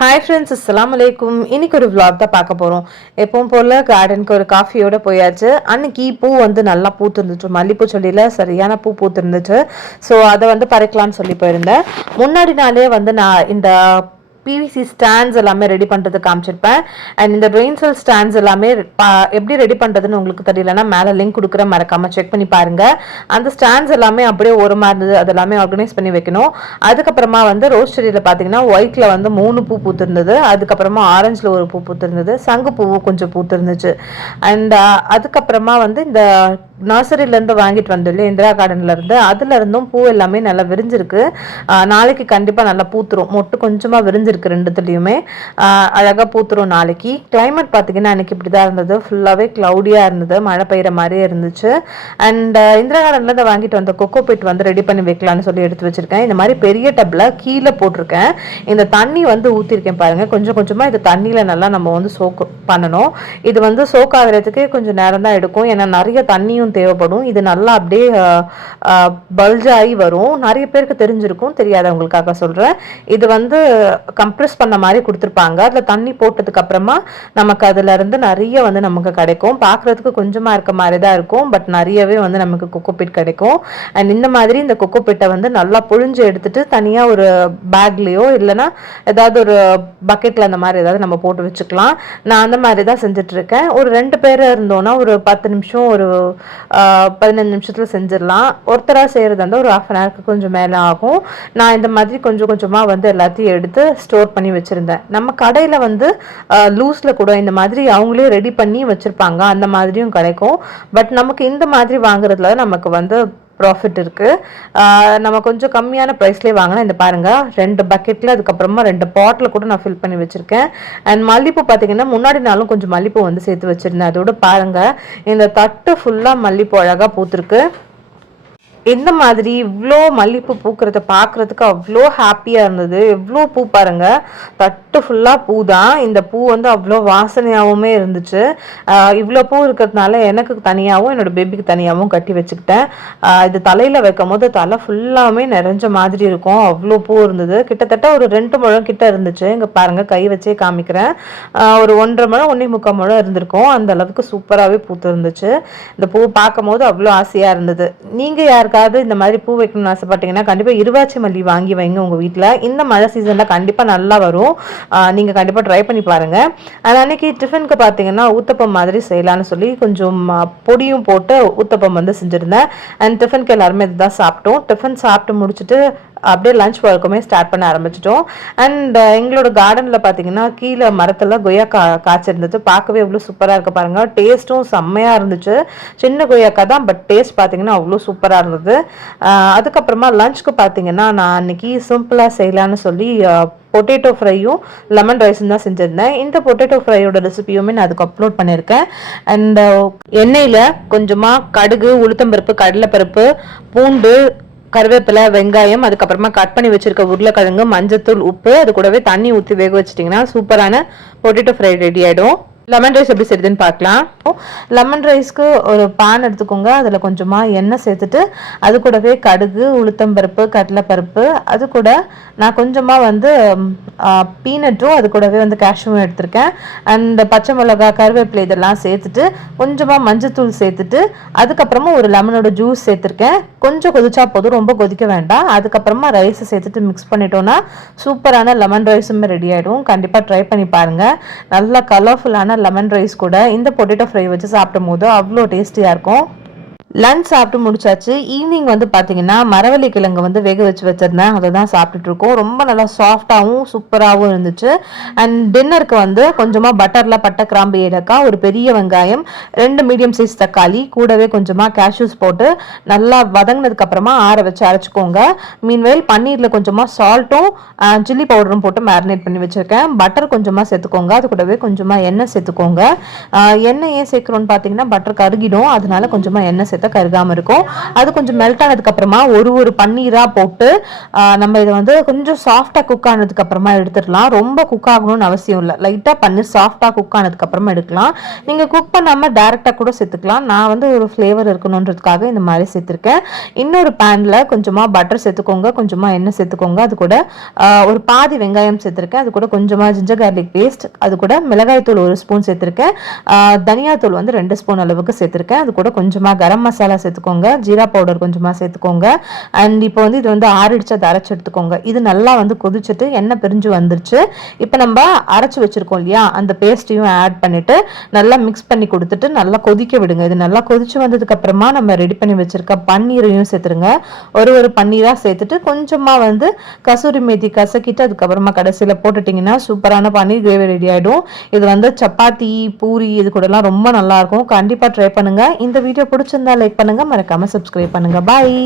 Hi friends, அஸ்ஸலாமு அலைக்கும். இன்னைக்கு ஒரு vlog தான் பார்க்க போகிறோம். எப்பவும் போல் கார்டனுக்கு ஒரு காஃபியோட போயாச்சு. அன்னைக்கு பூ வந்து நல்லா பூத்துருந்துச்சு. மல்லிப்பூ செடியில் சரியான பூ பூத்துருந்துச்சு. ஸோ அதை வந்து பறிக்கலான்னு சொல்லி போயிருந்தேன். முன்னாடி நாளே வந்து நான் இந்த பிவிசி ஸ்டாண்ட்ஸ் எல்லாமே ரெடி பண்ணுறது காமிச்சிருப்பேன். அண்ட் இந்த ட்ரெயின் செல் ஸ்டாண்ட்ஸ் எல்லாமே எப்படி ரெடி பண்ணுறதுன்னு உங்களுக்கு தெரியலன்னா மேலே லிங்க் கொடுக்குறேன், மறக்காமல் செக் பண்ணி பாருங்கள். அந்த ஸ்டாண்ட்ஸ் எல்லாமே அப்படியே ஓரமாக இருந்தது, அது எல்லாமே ஆர்கனைஸ் பண்ணி வைக்கணும். அதுக்கப்புறமா வந்து ரோஸ் செடியில் பார்த்தீங்கன்னா ஒயிட்டில் வந்து 3 பூ பூத்துருந்தது. அதுக்கப்புறமா ஆரஞ்சில் ஒரு பூ பூத்துருந்தது. சங்கு பூவும் கொஞ்சம் பூத்துருந்துச்சு. அண்ட் அதுக்கப்புறமா வந்து இந்த நர்சரியிலேருந்து வாங்கிட்டு வந்தோம் இல்லையா, இந்திரா கார்டன்லேருந்து, அதுலேருந்தும் பூ எல்லாமே நல்லா விரிஞ்சிருக்கு. நாளைக்கு கண்டிப்பாக நல்லா பூத்துரும். மொட்டு கொஞ்சமாக விரிஞ்சிருக்கு ரெண்டுத்துலேயுமே. அழகாக பூத்துரும் நாளைக்கு. கிளைமேட் பார்த்தீங்கன்னா அன்றைக்கி இப்படி தான் இருந்தது. ஃபுல்லாகவே க்ளவுடியாக இருந்தது, மழை பெய்கிற மாதிரியே இருந்துச்சு. அண்ட் இந்திரா கார்டன்லேருந்து வாங்கிட்டு வந்த கொக்கோ பிட் வந்து ரெடி பண்ணி வைக்கலான்னு சொல்லி எடுத்து வச்சுருக்கேன். இந்த மாதிரி பெரிய டப்பில் கீழே போட்டிருக்கேன். இந்த தண்ணி வந்து ஊற்றிருக்கேன் பாருங்கள். கொஞ்சம் கொஞ்சமாக இது தண்ணியில் நல்லா நம்ம வந்து சோக் பண்ணணும். இது வந்து சோக் ஆகிறதுக்கே கொஞ்சம் நேரம் தான் எடுக்கும், ஏன்னா நிறைய தண்ணியும் தேவைப்படும். இது நல்லா அப்படியே பல்ஜாகி வரும். நிறைய பேருக்கு தெரிஞ்சிருக்கும், தெரியாதவங்களுக்காக சொல்கிறேன். இது வந்து கம்ப்ரெஸ் பண்ண மாதிரி கொடுத்துருப்பாங்க. அதில் தண்ணி போட்டதுக்கு அப்புறமா நமக்கு அதுல இருந்து நிறைய வந்து நமக்கு கிடைக்கும். பார்க்குறதுக்கு கொஞ்சமாக இருக்க மாதிரி தான் இருக்கும், பட் நிறையவே வந்து நமக்கு கொக்கோபிட் கிடைக்கும். அண்ட் இந்த மாதிரி இந்த கொக்கோபிட்டை வந்து நல்லா புழிஞ்சு எடுத்துட்டு தனியாக ஒரு பேக்லேயோ இல்லைன்னா ஏதாவது ஒரு பக்கெட்டில் அந்த மாதிரி ஏதாவது நம்ம போட்டு வச்சுக்கலாம். நான் அந்த மாதிரி தான் செஞ்சிட்ருக்கேன். ஒரு 2 பேர் இருந்தோன்னா ஒரு 10 நிமிஷம் ஒரு 15 நிமிஷத்தில் செஞ்சிடலாம். ஒருத்தராக செய்கிறது வந்து ஒரு 1/2 hour கொஞ்சம் மேலே ஆகும். நான் இந்த மாதிரி கொஞ்சம் கொஞ்சமாக வந்து எல்லாத்தையும் எடுத்து ஸ்டோர் பண்ணி வச்சுருந்தேன். நம்ம கடையில் வந்து லூஸில் கூட இந்த மாதிரி அவங்களே ரெடி பண்ணி வச்சுருப்பாங்க, அந்த மாதிரியும் கிடைக்கும். பட் நமக்கு இந்த மாதிரி வாங்குறதுல நமக்கு வந்து ப்ராஃபிட் இருக்குது. நம்ம கொஞ்சம் கம்மியான ப்ரைஸ்லேயே வாங்கினா இந்த பாருங்கள் 2 பக்கெட்டில் அதுக்கப்புறமா 2 பாட்டில் கூட நான் ஃபில் பண்ணி வச்சுருக்கேன். அண்ட் மல்லிப்பூ பார்த்தீங்கன்னா முன்னாடி நாளும் கொஞ்சம் மல்லிப்பூ வந்து சேர்த்து வச்சுருந்தேன். அதோட பாருங்கள் இந்த தட்டு ஃபுல்லாக மல்லிப்பூ அழகாக பூத்துருக்கு. இந்த மாதிரி இவ்வளோ மல்லிப்பூ பூக்கிறத பார்க்குறதுக்கு அவ்வளோ ஹாப்பியாக இருந்தது. எவ்வளோ பூ பாருங்கள், தட்டு ஃபுல்லாக பூ தான். இந்த பூ வந்து அவ்வளோ வாசனையாகவுமே இருந்துச்சு. இவ்வளோ பூ இருக்கிறதுனால எனக்கு தனியாகவும் என்னோடய பேபிக்கு தனியாகவும் கட்டி வச்சுக்கிட்டேன். இது தலையில் வைக்கும் போது தலை ஃபுல்லாமே நிறைஞ்ச மாதிரி இருக்கும். அவ்வளோ பூ இருந்தது. கிட்டத்தட்ட ஒரு 2 முழம் கிட்ட இருந்துச்சு. இங்கே பாருங்கள், கை வச்சே காமிக்கிறேன். ஒரு 1.5 முழம் 1.25 முழம் இருந்திருக்கும். அந்த அளவுக்கு சூப்பராகவே பூத்து இருந்துச்சு. இந்த பூ பார்க்கும் போது அவ்வளோ ஆசையாக இருந்தது. நீங்கள் யாருக்காவது இந்த மாதிரி பூ வைக்கணும்னு ஆசைப்பட்டீங்கன்னா கண்டிப்பாக இருவாச்சி மல்லி வாங்கி வைங்க உங்கள் வீட்டில். இந்த மழை சீசனில் கண்டிப்பாக நல்லா வரும். நீங்கள் கண்டிப்பாக ட்ரை பண்ணி பாருங்கள். அது அன்றைக்கி டிஃபனுக்கு பார்த்தீங்கன்னா ஊத்தப்பம் மாதிரி செய்யலான்னு சொல்லி கொஞ்சம் பொடியும் போட்டு ஊத்தப்பம் வந்து செஞ்சுருந்தேன். அண்ட் டிஃபனுக்கு எல்லாருமே இதுதான் சாப்பிட்டோம். டிஃபன் சாப்பிட்டு முடிச்சுட்டு அப்படியே லஞ்ச் ஒர்க்குமே ஸ்டார்ட் பண்ண ஆரம்பிச்சிட்டோம். அண்ட் எங்களோட கார்டனில் பார்த்தீங்கன்னா கீழே மரத்தில் கொய்யாக்கா காய்ச்சிருந்துச்சு. பார்க்கவே எவ்வளோ சூப்பராக இருக்க பாருங்கள். டேஸ்ட்டும் செம்மையாக இருந்துச்சு. சின்ன கொய்யாக்கா தான், பட் டேஸ்ட் பார்த்தீங்கன்னா அவ்வளோ சூப்பராக இருந்தது. அதுக்கப்புறமா லஞ்சுக்கு பார்த்தீங்கன்னா நான் அன்றைக்கி சிம்பிளாக செய்யலான்னு சொல்லி பொட்டேட்டோ ஃப்ரையும் லெமன் ரைஸும் தான் செஞ்சுருந்தேன். இந்த பொட்டேட்டோ ஃப்ரையோட ரெசிபியுமே நான் அதுக்கு அப்லோட் பண்ணியிருக்கேன். அண்ட் எண்ணெயில் கொஞ்சமாக கடுகு, உளுத்தம்பருப்பு, கடலைப்பருப்பு, பூண்டு, கருவேப்பிலை, வெங்காயம், அதுக்கப்புறமா கட் பண்ணி வச்சிருக்க உருளைக்கிழங்கு, மஞ்சத்தூள், உப்பு, அது கூடவே தண்ணி ஊற்றி வேக வச்சிட்டிங்கன்னா சூப்பரான பொட்டேட்டோ ஃப்ரை ரெடி ஆகிடும். லெமன் ரைஸ் எப்படி செய்யுதுன்னு பார்க்கலாம். லெமன் ரைஸ்க்கு ஒரு பேன் எடுத்துக்கோங்க. அதில் கொஞ்சமாக எண்ணெய் சேர்த்துட்டு அது கூடவே கடுகு, உளுத்தம்பருப்பு, கடலைப்பருப்பு, அது கூட நான் கொஞ்சமாக வந்து பீனட்டும் அது கூடவே வந்து கேஷ்யூவும் எடுத்திருக்கேன். அண்ட் பச்சை மிளகா, கருவேப்பிலை இதெல்லாம் சேர்த்துட்டு கொஞ்சமாக மஞ்சத்தூள் சேர்த்துட்டு அதுக்கப்புறமா ஒரு லெமனோட ஜூஸ் சேர்த்துருக்கேன். கொஞ்சம் கொதிச்சா போதும், ரொம்ப கொதிக்க வேண்டாம். அதுக்கப்புறமா ரைஸை சேர்த்துட்டு மிக்ஸ் பண்ணிட்டோன்னா சூப்பரான லெமன் ரைஸுமே ரெடி ஆகிடும். கண்டிப்பாக ட்ரை பண்ணி பாருங்கள். நல்லா கலர்ஃபுல்லான லெமன் ரைஸ் கூட இந்த பொட்டேட்டோ ஃப்ரை வச்சு சாப்பிடும் போது அவ்வளோ டேஸ்டியாக இருக்கும். லஞ்ச் சாப்பிட்டு முடிச்சாச்சு. ஈவினிங் வந்து பார்த்தீங்கன்னா மரவள்ளி கிழங்கு வந்து வேக வச்சு வச்சுருந்தேன். அதை தான் சாப்பிட்டுட்டு இருக்கோம். ரொம்ப நல்லா சாஃப்டாகவும் சூப்பராகவும் இருந்துச்சு. அண்ட் டின்னருக்கு வந்து கொஞ்சமாக பட்டரில் பட்டை, கிராம்பு, ஏலக்காய், ஒரு பெரிய வெங்காயம், 2 மீடியம் சைஸ் தக்காளி, கூடவே கொஞ்சமாக கேஷ்யூஸ் போட்டு நல்லா வதங்கினதுக்கப்புறமா ஆற வச்சு அரைச்சிக்கோங்க. மீன்வேல் பன்னீரில் கொஞ்சமாக சால்ட்டும் சில்லி பவுடரும் போட்டு மேரினேட் பண்ணி வச்சுருக்கேன். பட்டர் கொஞ்சமாக சேர்த்துக்கோங்க. அது கூடவே கொஞ்சமாக எண்ணெய் சேர்த்துக்கோங்க. எண்ணெய் ஏன் சேர்க்குறோன்னு பார்த்தீங்கன்னா பட்டர் கருகிடும், அதனால கொஞ்சமாக எண்ணெய் சேர்த்தா கருகாமல் இருக்கும். அது கொஞ்சம் மெல்ட் ஆனதுக்கப்புறமா ஒரு பன்னீராக போட்டு நம்ம இதை வந்து கொஞ்சம் சாஃப்டாக குக் ஆனதுக்கப்புறமா எடுத்துடலாம். ரொம்ப குக் ஆகணும்னு அவசியம் இல்லை. லைட்டாக பன்னீர் சாஃப்டாக குக் ஆனதுக்கப்புறமா எடுக்கலாம். நீங்கள் குக் பண்ணாமல் டேரெக்டாக கூட சேர்த்துக்கலாம். நான் வந்து ஒரு ஃப்ளேவர் இருக்கணுன்றதுக்காக இந்த மாதிரி சேர்த்துருக்கேன். இன்னொரு பேனில் கொஞ்சமாக பட்டர் சேர்த்துக்கோங்க, கொஞ்சமாக எண்ணெய் சேர்த்துக்கோங்க. அது கூட ஒரு பாதி வெங்காயம் சேர்த்துருக்கேன். அது கூட கொஞ்சமாக ஜிஞ்சர் கார்லிக் பேஸ்ட், அது கூட மிளகாய் தூள் 1 ஸ்பூன் சேர்த்துருக்கேன். தனியாத்தூள் வந்து 2 ஸ்பூன் அளவுக்கு சேர்த்துருக்கேன். அது கூட கொஞ்சமாக கரம் மசாலா சேர்த்துக்கோங்க, ஜீரா பவுடர் கொஞ்சமாக சேர்த்துக்கோங்க. அண்ட் இப்போ வந்து இது வந்து ஆறிடிச்சு அதை அரைச்சி எடுத்துக்கோங்க. இது நல்லா வந்து கொதிச்சுட்டு எண்ணெய் பிரிஞ்சு வந்துருச்சு. இப்போ நம்ம அரைச்சி வச்சிருக்கோம் இல்லையா, அந்த பேஸ்ட்டையும் ஆட் பண்ணிட்டு நல்லா மிக்ஸ் பண்ணி கொடுத்துட்டு நல்லா கொதிக்க விடுங்க. இது நல்லா கொதிச்சு வந்ததுக்கு அப்புறமா நம்ம ரெடி பண்ணி வச்சிருக்க பன்னீரையும் சேர்த்துருங்க. ஒரு பன்னீரா சேர்த்துட்டு கொஞ்சமாக வந்து கசூரி மேத்தி கசக்கிட்டு அதுக்கப்புறமா கடைசியில் போட்டுட்டிங்கன்னா சூப்பரான பன்னீர் கிரேவி ரெடி ஆகிடும். இது வந்து சப்பாத்தி, பூரி இது கூடலாம் ரொம்ப நல்லா இருக்கும். கண்டிப்பாக ட்ரை பண்ணுங்க. இந்த வீடியோ பிடிச்சிருந்தா லைக் பண்ணுங்க, மறக்காம சப்ஸ்கிரைப் பண்ணுங்க. பாய்.